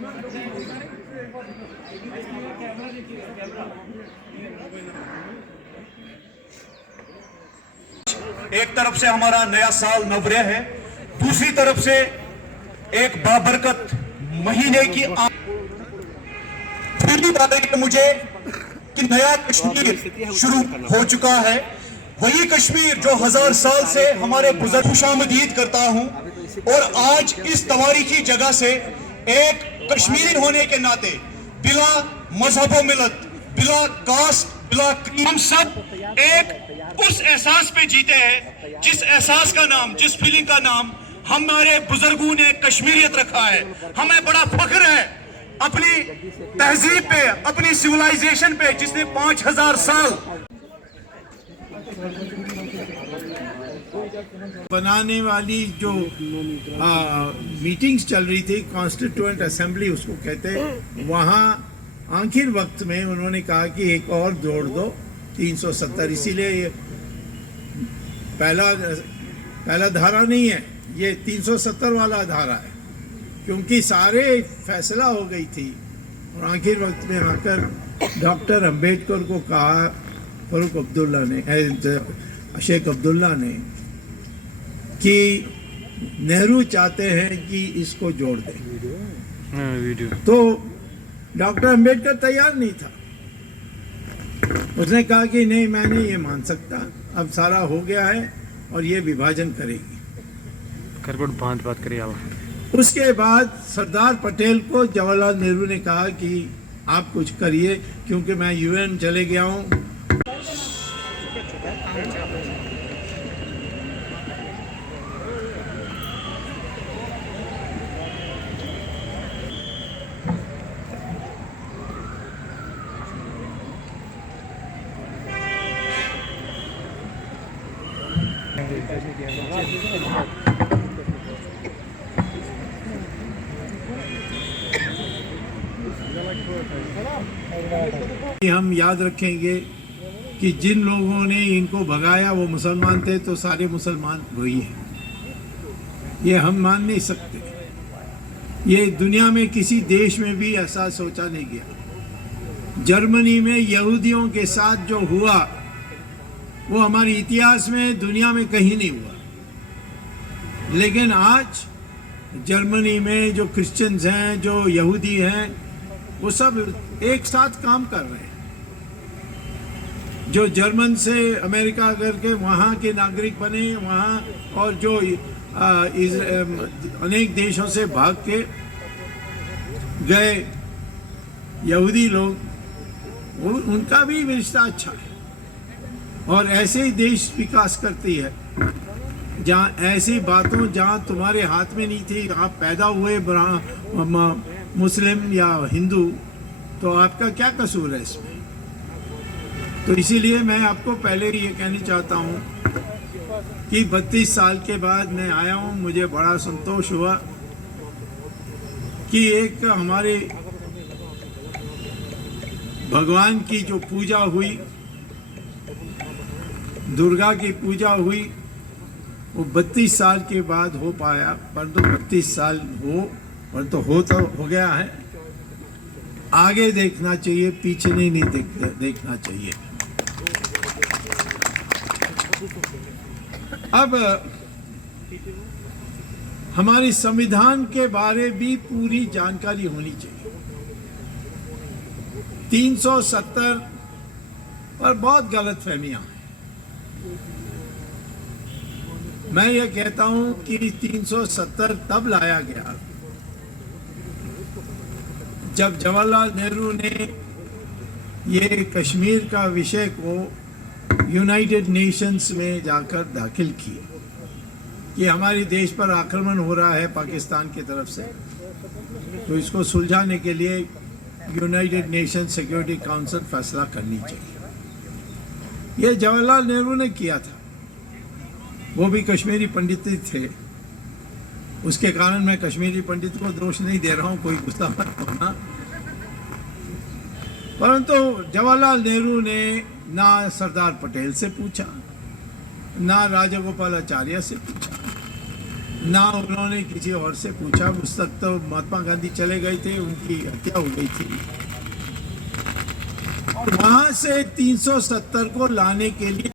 एक तरफ से हमारा नया साल नवरे है, दूसरी तरफ से एक बाबरकत महीने की पहली बात है मुझे कि नया कश्मीर शुरू हो चुका है। वही कश्मीर जो 1000 साल से हमारे बुजुर्ग खुशामदीद करता हूं, और आज इस तवारीखी जगह से एक कश्मीरी होने के नाते बिला मजहब व मिलत, बिला कास्ट, बिला हम सब एक उस एहसास पे जीते हैं जिस एहसास का नाम, जिस फीलिंग का नाम हमारे बुजुर्गों ने कश्मीरियत रखा है। हमें बड़ा फख्र है अपनी तहजीब पे, अपनी सिविलाइजेशन पे, जिसने 5000 साल बनाने वाली जो मीटिंग्स चल रही थी, कॉन्स्टिट्यूएंट असेंबली उसको कहते हैं, वहाँ आखिर वक्त में उन्होंने कहा कि एक और जोड़ दो 370, इसीलिए पहला धारा नहीं है, ये 370 वाला धारा है, क्योंकि सारे फैसला हो गई थी। और आखिर वक्त में आकर डॉक्टर अंबेडकर को कहा, फारूक अब्दुल्ला ने, शेख अब्दुल्ला ने, कि नेहरू चाहते हैं कि इसको जोड़ दें। तो डॉक्टर अंबेडकर तैयार नहीं था, उसने कहा कि नहीं, मैं नहीं ये मान सकता, अब सारा हो गया है और ये विभाजन करेगी। बात करिए आप। उसके बाद सरदार पटेल को जवाहरलाल नेहरू ने कहा कि आप कुछ करिए, क्योंकि मैं यूएन चले गया हूँ। हम याद रखेंगे कि जिन लोगों ने इनको भगाया वो मुसलमान थे, तो सारे मुसलमान वही हैं। ये हम मान नहीं सकते। ये दुनिया में किसी देश में भी ऐसा सोचा नहीं गया। जर्मनी में यहूदियों के साथ जो हुआ वो हमारे इतिहास में, दुनिया में कहीं नहीं हुआ। लेकिन आज जर्मनी में जो क्रिश्चियंस हैं, जो यहूदी हैं, वो सब एक साथ काम कर रहे हैं। जो जर्मन से अमेरिका करके वहाँ के नागरिक बने, वहाँ, और जो अनेक देशों से भाग के गए यहूदी लोग, उनका भी रिश्ता अच्छा है। और ऐसे ही देश विकास करती है, जहाँ ऐसी बातों, जहाँ तुम्हारे हाथ में नहीं थी, आप पैदा हुए मुस्लिम या हिंदू, तो आपका क्या कसूर है इसमें? तो इसीलिए मैं आपको पहले ही ये कहना चाहता हूँ कि 32 साल के बाद मैं आया हूँ, मुझे बड़ा संतोष हुआ कि एक हमारे भगवान की जो पूजा हुई, दुर्गा की पूजा हुई, वो 32 साल के बाद हो पाया। परंतु 32 साल तो हो गया है। आगे देखना चाहिए, पीछे नहीं देखना चाहिए। अब हमारे संविधान के बारे भी पूरी जानकारी होनी चाहिए। 370 पर बहुत गलतफहमियां हैं। मैं ये कहता हूं कि 370 तब लाया गया जब जवाहरलाल नेहरू ने ये कश्मीर का विषय को यूनाइटेड नेशंस में जाकर दाखिल किया कि हमारे देश पर आक्रमण हो रहा है पाकिस्तान की तरफ से, तो इसको सुलझाने के लिए यूनाइटेड नेशन सिक्योरिटी काउंसिल फैसला करनी चाहिए। ये जवाहरलाल नेहरू ने किया था। वो भी कश्मीरी पंडित थे, उसके कारण मैं कश्मीरी पंडित को दोष नहीं दे रहा हूँ, कोई गुस्सा मत होना। परंतु जवाहरलाल नेहरू ने ना सरदार पटेल से पूछा, ना राजागोपालाचार्य से पूछा, ना उन्होंने किसी और से पूछा। उस तक तो महात्मा गांधी चले गए थे, उनकी हत्या हो गई थी। वहां से 370 को लाने के लिए